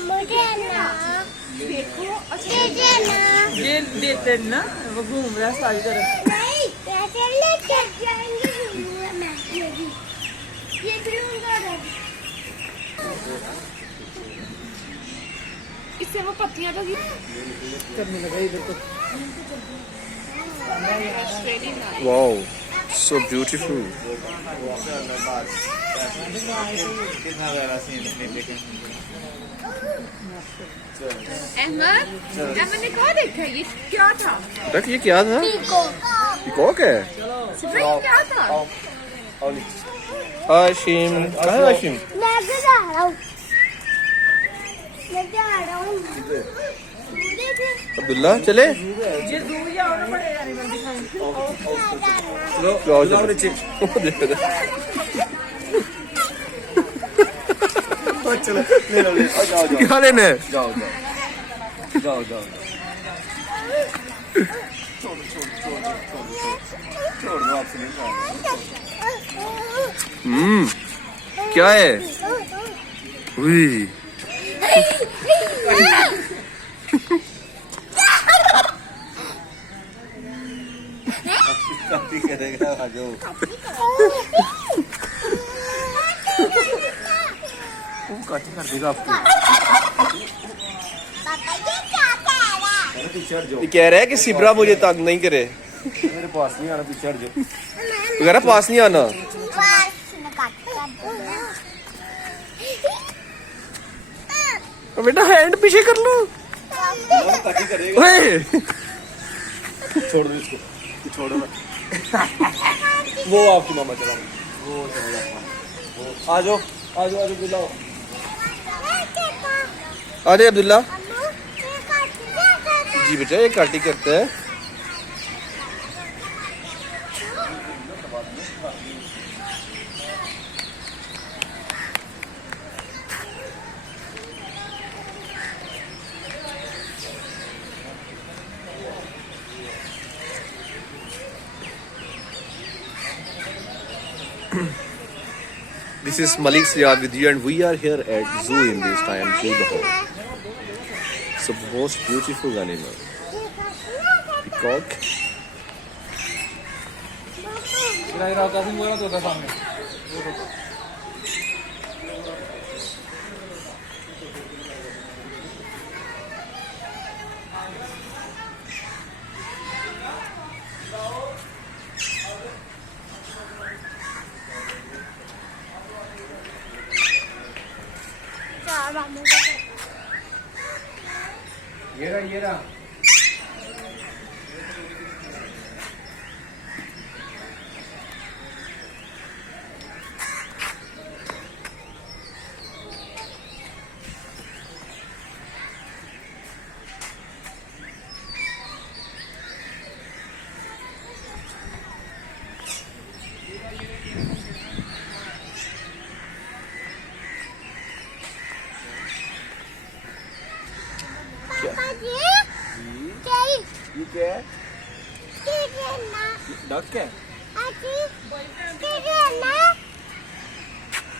मुझे ना देखो ये देते ना वो घूम रहा है सारी तरफ नहीं कैसे लेके जाएंगे मैं ये बिल्कुल इससे वो पत्तियां तो करने लगा इधर तो Wow, so beautiful. अहमद ने क्या देखा ये क्या था तक ये क्या था? पीकॉक है? ये क्या था हाशिम, कहाँ है हाशिम? मैं भी जा रहा हूँ अब्दुल्ला चले? प्लाओ चलो नीचे। क्या लेना है? जाओ छोड़ दो आपसे नहीं क्या है? उई काफी करेगा आ जाओ वो काटी कर देगा आपको। ये कह रहा है कि सिब्रा मुझे तंग नहीं करे। मेरे पास नहीं आना पीछे हट जाओ मेरा पास नहीं आना। बेटा हैंड पीछे कर लो। काटी करेगा छोड़ दो इसको छोड़ो ना वो आपकी मामा चला वो चला आ जाओ बुलाओ अरे अब्दुल्ला जी बेटा ये काटी करते हैं। This is Malik Siyar with you and we are here at zoo in this time, Zoo Lahore. It's the most beautiful animal. Peacock. ये रहा ये क्या है? डक है?